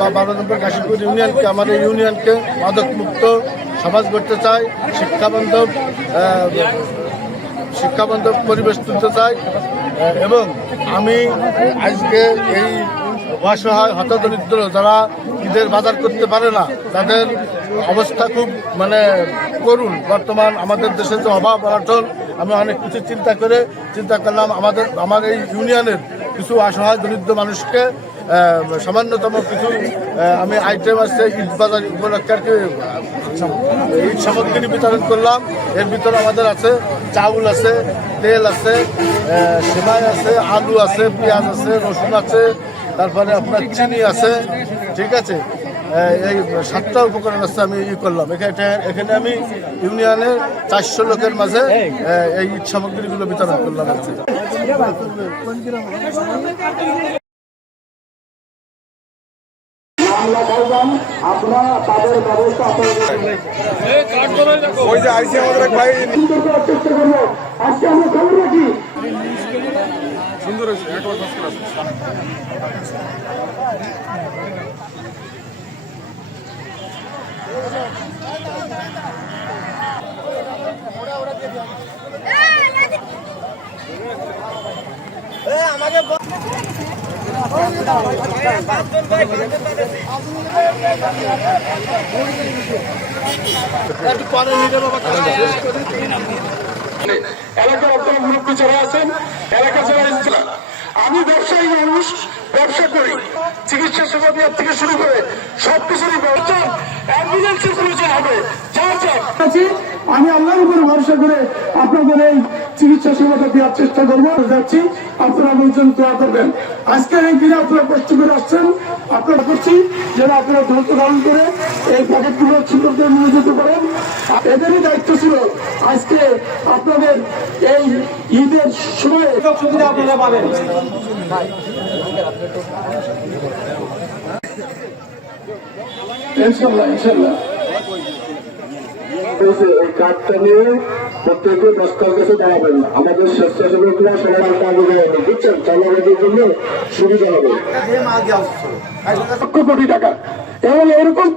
12 নম্বর কাশিমপুর ইউনিয়নকে, আমাদের ইউনিয়নকে মাদকমুক্ত সমাজ করতে চাই, শিক্ষাবান্ধব পরিবেশ তুলতে চাই। এবং আমি আজকে এই অসহায় হতদরিদ্র যারা ঈদের বাজার করতে পারে না, তাদের অবস্থা খুব করুন। বর্তমান আমাদের দেশে যে অভাব অনটন, আমি অনেক কিছু চিন্তা করলাম আমার এই ইউনিয়নের কিছু অসহায় দরিদ্র মানুষকে সামান্যতম কিছু আমি আইটেম আছে ঈদ বাজার উপলক্ষে আর কি ঈদ সামগ্রী বিতরণ করলাম। এর ভিতরে আমাদের আছে চাউল আছে, তেল আছে, সেমাই আছে, আলু আছে, পেঁয়াজ আছে, রসুন আছে, তারপরে আপনার চিনি আছে। ঠিক আছে, এই 7টা উপকরণ আছে আমি করলাম। এখানে আমি ইউনিয়নের 400 লোকের মাঝে এই ঈদ সামগ্রীগুলো বিতরণ করলাম। আপনারা তাদের ব্যবস্থা ওই যে আইসি আমাদের ভাই চেষ্টা করবো। আজকে আমরা খবর রাখি সুন্দর আমাকে এলাকার আপনারা মুরব্বী যারা আছেন, এলাকা যারা আমি ব্যবসায়ী মানুষ, ব্যবসা করি, চিকিৎসা সেবা দেওয়ার থেকে শুরু করে সবকিছুরই ব্যবস্থা অ্যাম্বুলেন্সের প্রয়োজন হবে। আমি আল্লাহর উপরে ভরসা করে আপনাদের এই চিকিৎসা সেবাটা দেওয়ার চেষ্টা করবো যাচ্ছি। আপনারা লোকজন দোয়া করবেন। আজকের এই দিনে আপনারা কষ্ট করে আসছেন, আপনারা করছি যেন আপনারা ধৈর্য ধারণ করে এই প্যাকেটগুলো ছোটদের নিয়ে যেতে পারেন। এদেরই দায়িত্ব ছিল আজকে আপনাদের এই ঈদের সময় সুবিধা আপনারা পাবেন। ইনশাল্লাহ ইনশাল্লাহ এই কার্ডটা নিয়ে প্রত্যেকে দশটার কাছে দাঁড়াবেন। আমাদের স্বেচ্ছাসেবকরা সবার কাজে যাবেন, বুঝছেন? চালানোর জন্য সুবিধা হবে। 1 কোটি টাকা এবং এরকম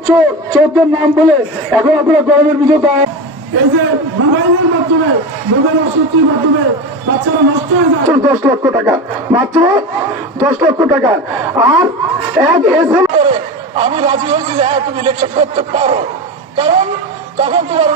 চোরদের নাম বলে এখন আপনারা গরমের ভিতরে এই যে মোবাইলের মাধ্যমে, মোবাইল আসক্তির মাধ্যমে বাচ্চারা নষ্ট হয়ে যায়। 10 লক্ষ টাকা, মাত্র 10 লক্ষ টাকা। আর এক এসএম করে আমি রাজি হয়েছি যে হ্যাঁ তুমি ইলেকশন করতে পারো, কারণ তখন তোমার